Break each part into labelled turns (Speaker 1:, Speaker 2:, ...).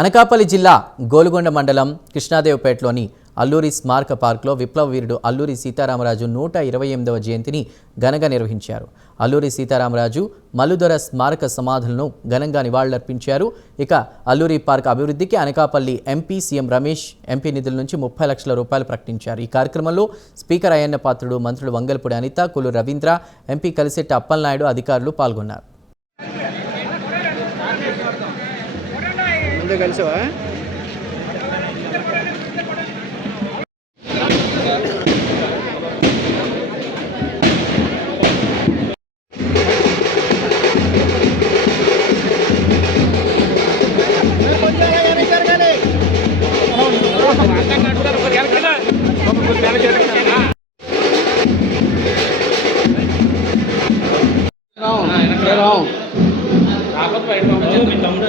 Speaker 1: అనకాపల్లి జిల్లా గోలుగొండ మండలం కృష్ణాదేవపేటలోని అల్లూరి స్మారక పార్క్లో విప్లవ వీరుడు అల్లూరి సీతారామరాజు నూట ఇరవై ఎనిమిదవ జయంతిని ఘనంగా నిర్వహించారు. అల్లూరి సీతారామరాజు మల్లుదొర స్మారక సమాధులను ఘనంగా నివాళులర్పించారు. ఇక అల్లూరి పార్క్ అభివృద్ధికి Anakapalli MP CM Ramesh MP నిధుల నుంచి ముప్పై లక్షల రూపాయలు ప్రకటించారు. ఈ కార్యక్రమంలో స్పీకర్ అయ్యన్న పాత్రుడు మంత్రులు వంగల్పూడి అనిత కులు రవీంద్ర ఎంపీ కలిసెట్టి అప్పలనాయుడు అధికారులు పాల్గొన్నారు.
Speaker 2: ನಮ್ದು ಕಲಿಸುವ రావు రాకపోతే మీ తమ్ముడు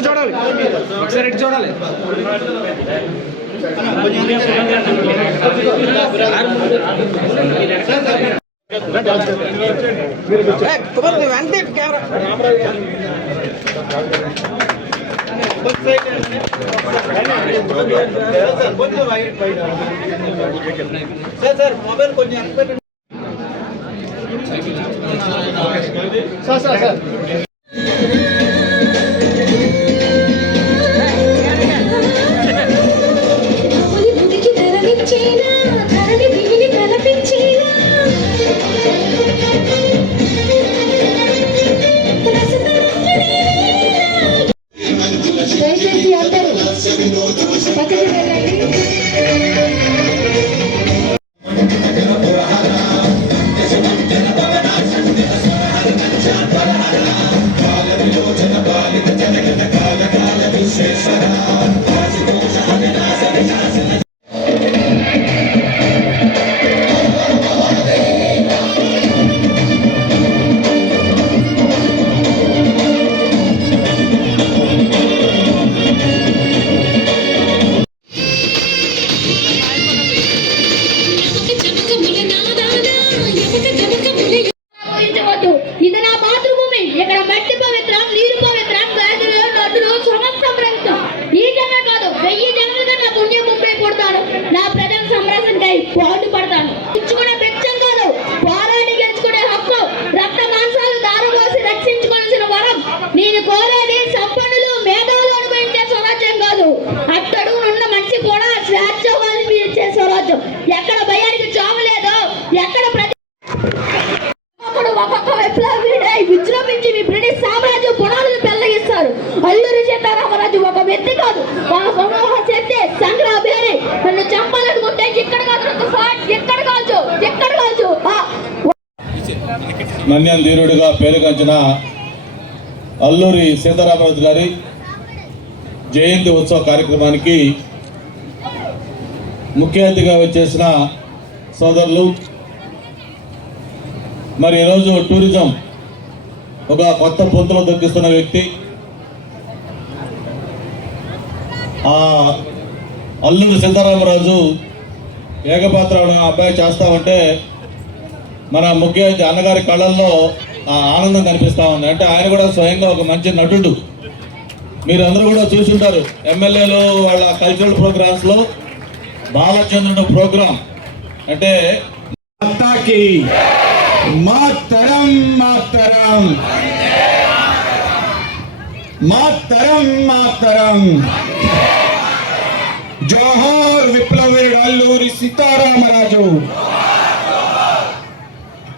Speaker 2: సార్ అందరూ చూడాలి ఒకసారి ఇటు చూడాలి ఏ, కుమార్ నువ్వు వెంటనే కెమెరా సార్ సార్ మొబైల్ కొంచెం సార్ సార్ సార్
Speaker 3: Hallelujah. ఇక్కడ మట్టి
Speaker 4: నన్యం ధీరుడిగా పేరుగాంచిన అల్లూరి సీతారామరాజు గారి జయంతి ఉత్సవ కార్యక్రమానికి ముఖ్య అతిథిగా వచ్చేసిన సోదరులు. మరి ఈరోజు టూరిజం ఒక కొత్త పొంతులో దొక్కిస్తున్న వ్యక్తి. ఆ అల్లూరి సీతారామరాజు ఏకపాత్ర అబ్బాయి చేస్తామంటే మన ముఖ్య అన్నగారి కళ్ళల్లో ఆనందం కనిపిస్తూ ఉంది. అంటే ఆయన కూడా స్వయంగా ఒక మంచి నటుడు. మీరు అందరూ కూడా చూసుంటారు. ఎమ్మెల్యేలు వాళ్ళ కల్చరల్ ప్రోగ్రామ్స్లో బాలచంద్రుడు ప్రోగ్రామ్ అంటే
Speaker 5: మాతాకి మాతరం మాతరం మాతరం మాతరం జోహార్ విప్లవీరుడు అల్లూరి సీతారామరాజు.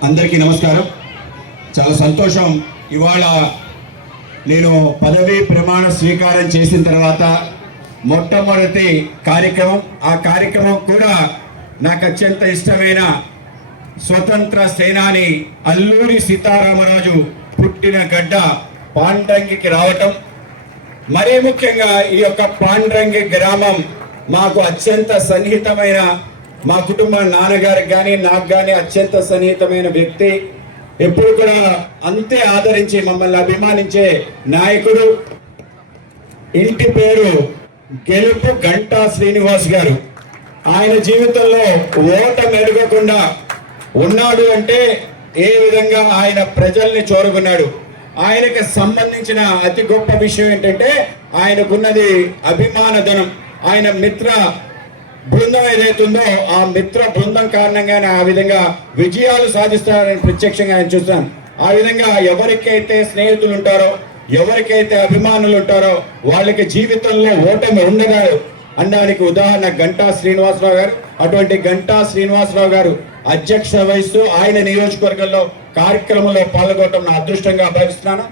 Speaker 5: అందరికీ నమస్కారం. చాలా సంతోషం. ఇవాళ నేను పదవీ ప్రమాణ స్వీకారం చేసిన తర్వాత మొట్టమొదటి కార్యక్రమం ఆ కార్యక్రమం కూడా నాకు అత్యంత ఇష్టమైన స్వతంత్ర సేనాని అల్లూరి సీతారామరాజు పుట్టిన గడ్డ పాండ్రంగికి రావటం. మరీ ముఖ్యంగా ఈ యొక్క పాండ్రంగి గ్రామం మాకు అత్యంత సన్నిహితమైన మా కుటుంబ నాన్నగారికి కానీ నాకు కానీ అత్యంత సన్నిహితమైన వ్యక్తి. ఎప్పుడు కూడా అంతే ఆదరించి మమ్మల్ని అభిమానించే నాయకుడు. ఇంటి పేరు గెలుపు గంటా శ్రీనివాస్ గారు. ఆయన జీవితంలో ఓట మెరగకుండా ఉన్నాడు అంటే ఏ విధంగా ఆయన ప్రజల్ని చోరుకున్నాడు ఆయనకి సంబంధించిన అతి గొప్ప విషయం ఏంటంటే ఆయనకున్నది అభిమాన ధనం ఆయన మిత్ర బృందం ఏదైతుందో ఆ మిత్ర బృందం కారణంగానే ఆ విధంగా విజయాలు సాధిస్తారని ప్రత్యక్షంగా ఆయన చూస్తాను ఆ విధంగా ఎవరికైతే స్నేహితులు ఉంటారో ఎవరికైతే అభిమానులు ఉంటారో వాళ్ళకి జీవితంలో ఓటమి ఉండదు అనడానికి ఉదాహరణ గంటా శ్రీనివాసరావు గారు. అటువంటి గంటా శ్రీనివాసరావు గారు అధ్యక్ష వహిస్తూ ఆయన నియోజకవర్గంలో కార్యక్రమంలో పాల్గొనడం నా అదృష్టంగా భావిస్తున్నాను.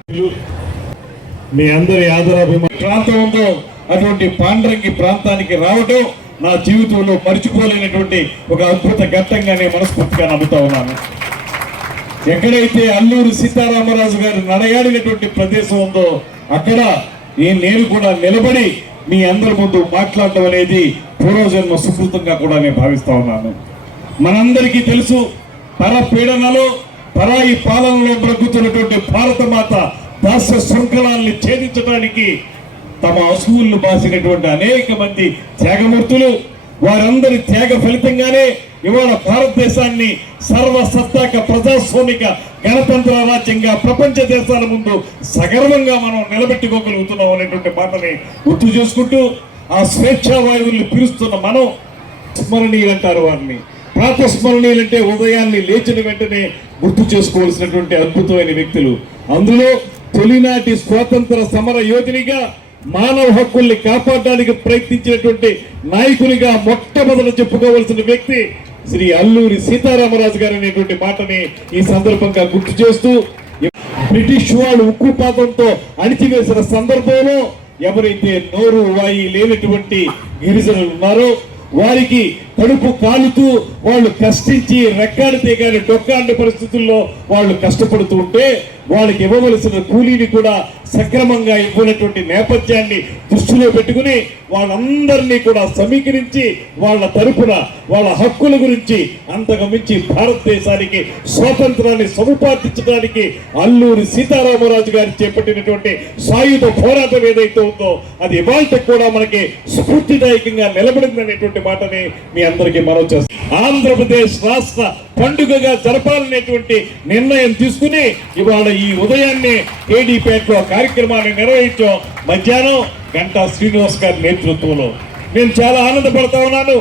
Speaker 6: మీ అందరి ఆదరాభిమాన ప్రాంతంలో అటువంటి పాండ్రంగి ప్రాంతానికి రావటం నా జీవితంలో మర్చిపోలేనటువంటి ఒక అద్భుత ఘట్టంగా నేను మనస్ఫూర్తిగా నమ్ముతా ఉన్నాను. ఎక్కడైతే అల్లూరు సీతారామరాజు గారు నడయాడినటువంటి ప్రదేశం ఉందో అక్కడ నేను కూడా నిలబడి మీ అందరి ముందు మాట్లాడటం అనేది పూర్వజన్మ సుకృతంగా కూడా నేను భావిస్తా ఉన్నాను. మనందరికీ తెలుసు పరపీడనలో పరాయి పాలనలో బ్రతుకుతున్నటువంటి భారతమాత దాస్య శృంఖలాల్ని ఛేదించడానికి తమ అసూళ్ళు బాసినటువంటి అనేక మంది త్యాగమూర్తులు వారందరి త్యాగ ఫలితంగానే ఇవాళ భారతదేశాన్ని సర్వసత్తాక ప్రజాస్వామిక గణతంత్ర రాజ్యంగా ప్రపంచ దేశాల ముందు సగర్వంగా మనం నిలబెట్టుకోగలుగుతున్నాం అనేటువంటి మాటని గుర్తు చేసుకుంటూ ఆ స్వేచ్ఛా వాయువుల్ని పిలుస్తున్న మనం స్మరణీయులు అంటారు వారిని. ప్రాతస్మరణీయులు అంటే ఉదయాన్ని లేచిన వెంటనే గుర్తు చేసుకోవాల్సినటువంటి అద్భుతమైన వ్యక్తులు. అందులో తొలినాటి స్వాతంత్ర సమర యోధునిగా మానవ హక్కుల్ని కాపాడడానికి ప్రయత్నించినటువంటి నాయకునిగా మొట్టమొదట చెప్పుకోవాల్సిన వ్యక్తి శ్రీ అల్లూరి సీతారామరాజు గారు అనేటువంటి మాటని ఈ సందర్భంగా గుర్తు చేస్తూ బ్రిటిష్ వాళ్ళు ఉక్కుపాతంతో అణిచివేసిన సందర్భంలో ఎవరైతే నోరు వాయి లేనటువంటి గిరిజనులు ఉన్నారో వారికి కడుపు కాలుతూ వాళ్ళు కష్టించి రెక్కాడు కానీ డొక్కాండి పరిస్థితుల్లో వాళ్ళు కష్టపడుతూ ఉంటే వాళ్ళకి ఇవ్వవలసిన కూలీని కూడా సక్రమంగా ఇవ్వనటువంటి నేపథ్యాన్ని దృష్టిలో పెట్టుకుని వాళ్ళందరినీ కూడా సమీకరించి వాళ్ళ తరపున వాళ్ళ హక్కుల గురించి అంతకు మించి భారతదేశానికి స్వాతంత్రాన్ని సముపార్జించడానికి అల్లూరి సీతారామరాజు గారు చేపట్టినటువంటి సాయుధ పోరాటం ఏదైతే ఉందో అది ఇవాళ కూడా మనకి స్ఫూర్తిదాయకంగా నిలబడింది అనేటువంటి మాటని మీ అందరికీ మనం చేస్తాం. ఆంధ్రప్రదేశ్ రాష్ట్ర పండుగగా జరపాలనేటువంటి నిర్ణయం తీసుకుని ఇవాళ ఈ ఉదయాన్నే కేడీపేటలో కార్యక్రమాన్ని నిర్వహించాం. మధ్యాహ్నం గంటా శ్రీనివాస్ గారి నేతృత్వంలో. నేను చాలా ఆనందపడతా ఉన్నాను.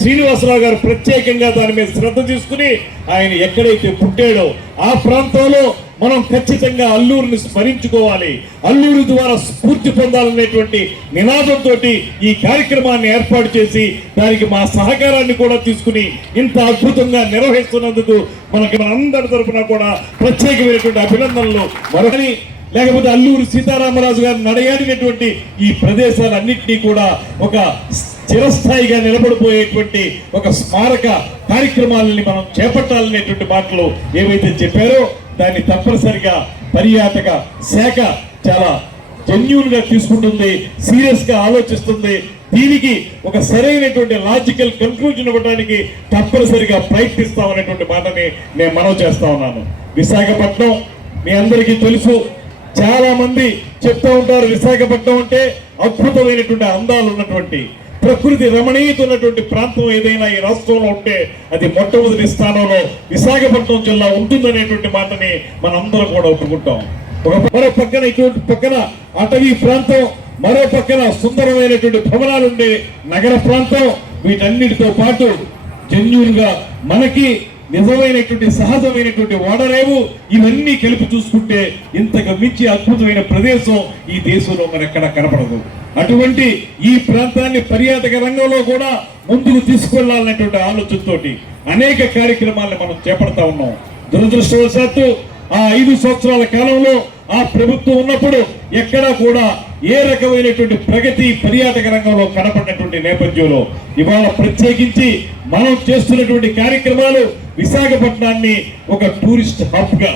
Speaker 6: శ్రీనివాసరావు గారు ప్రత్యేకంగా దాని మీద శ్రద్ధ తీసుకుని ఆయన ఎక్కడైతే పుట్టాడో ఆ ప్రాంతంలో మనం ఖచ్చితంగా అల్లూరుని స్మరించుకోవాలి. అల్లూరు ద్వారా స్ఫూర్తి పొందాలనేటువంటి నినాదంతో ఈ కార్యక్రమాన్ని ఏర్పాటు చేసి దానికి మా సహకారాన్ని కూడా తీసుకుని ఇంత అద్భుతంగా నిర్వహిస్తున్నందుకు మనకి మనందరి తరపున కూడా ప్రత్యేకమైనటువంటి అభినందనలు. మరొకని లేకపోతే అల్లూరు సీతారామరాజు గారు నడయాడినటువంటి ఈ ప్రదేశాలన్నింటినీ కూడా ఒక చిరస్థాయిగా నిలబడిపోయేటువంటి ఒక స్మారక కార్యక్రమాలని మనం చేపట్టాలనేటువంటి మాటలు ఏవైతే చెప్పారో దాన్ని తప్పనిసరిగా పర్యాటక శాఖ చాలా జెన్యున్గా తీసుకుంటుంది సీరియస్గా ఆలోచిస్తుంది. దీనికి ఒక సరైనటువంటి లాజికల్ కన్క్లూజన్ ఇవ్వడానికి తప్పనిసరిగా ప్రయత్నిస్తామనేటువంటి మాటని నేను మనవి చేస్తా ఉన్నాను. విశాఖపట్నం మీ అందరికీ తెలుసు చాలా మంది ఉంటారు విశాఖపట్నం అంటే అద్భుతమైనటువంటి అందాలు ఉన్నటువంటి ప్రకృతి రమణీయత ఉన్నటువంటి ప్రాంతం ఏదైనా ఈ రాష్ట్రంలో ఉంటే అది మొట్టమొదటి స్థానంలో విశాఖపట్నం జిల్లా ఉంటుందనేటువంటి మాటని మనందరం కూడా ఒప్పుకుంటాం. ఒక మరో పక్కన ఇటువంటి పక్కన అటవీ ప్రాంతం మరో పక్కన సుందరమైనటువంటి భవనాలుండే నగర ప్రాంతం వీటన్నిటితో పాటు జన్యులుగా మనకి నిజమైనటువంటి సహజమైనటువంటి ఓడరేవు ఇవన్నీ కలిపి చూసుకుంటే ఇంతకు మించి అద్భుతమైన ప్రదేశం ఈ దేశంలో మనెక్కడ కనపడదు. అటువంటి ఈ ప్రాంతాన్ని పర్యాటక రంగంలో కూడా ముందుకు తీసుకెళ్ళాలనేటువంటి ఆలోచనతోటి అనేక కార్యక్రమాలను మనం చేపడతా ఉన్నాం. దురదృష్టవశాత్తు ఆ ఐదు సంవత్సరాల కాలంలో ఆ ప్రభుత్వం ఉన్నప్పుడు ఎక్కడా కూడా ఏ రకమైనటువంటి ప్రగతి పర్యాటక రంగంలో కనపడినటువంటి నేపథ్యంలో ఇవాళ ప్రత్యేకించి మనం చేస్తున్నటువంటి కార్యక్రమాలు విశాఖపట్నాన్ని ఒక టూరిస్ట్ హబ్గా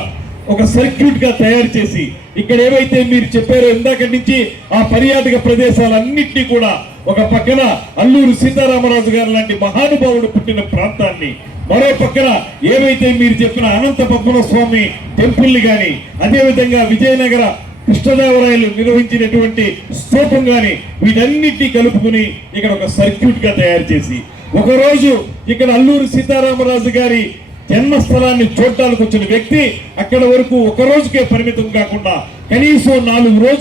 Speaker 6: ఒక సర్క్యూట్గా తయారు చేసి ఇక్కడ ఏవైతే మీరు చెప్పారో ఇందాక నుంచి ఆ పర్యాటక ప్రదేశాలన్నింటినీ కూడా ఒక పక్కన అల్లూరు సీతారామరాజు గారు లాంటి మహానుభావుడు పుట్టిన ప్రాంతాన్ని మరో పక్కన ఏవైతే మీరు చెప్పిన అనంత పద్మనాభ స్వామి టెంపుల్ని కానీ అదేవిధంగా విజయనగర కృష్ణదేవరాయలు నిర్వహించినటువంటి స్తూపం కానీ వీటన్నిటినీ కలుపుకుని ఇక్కడ ఒక సర్క్యూట్గా తయారు చేసి ఒకరోజు ఇక్కడ అల్లూరు సీతారామరాజు గారి జన్మస్థలాన్ని చూడటానికి వచ్చిన వ్యక్తి అక్కడ వరకు ఒక రోజుకే పరిమితం కాకుండా కనీసం నాలుగు రోజులు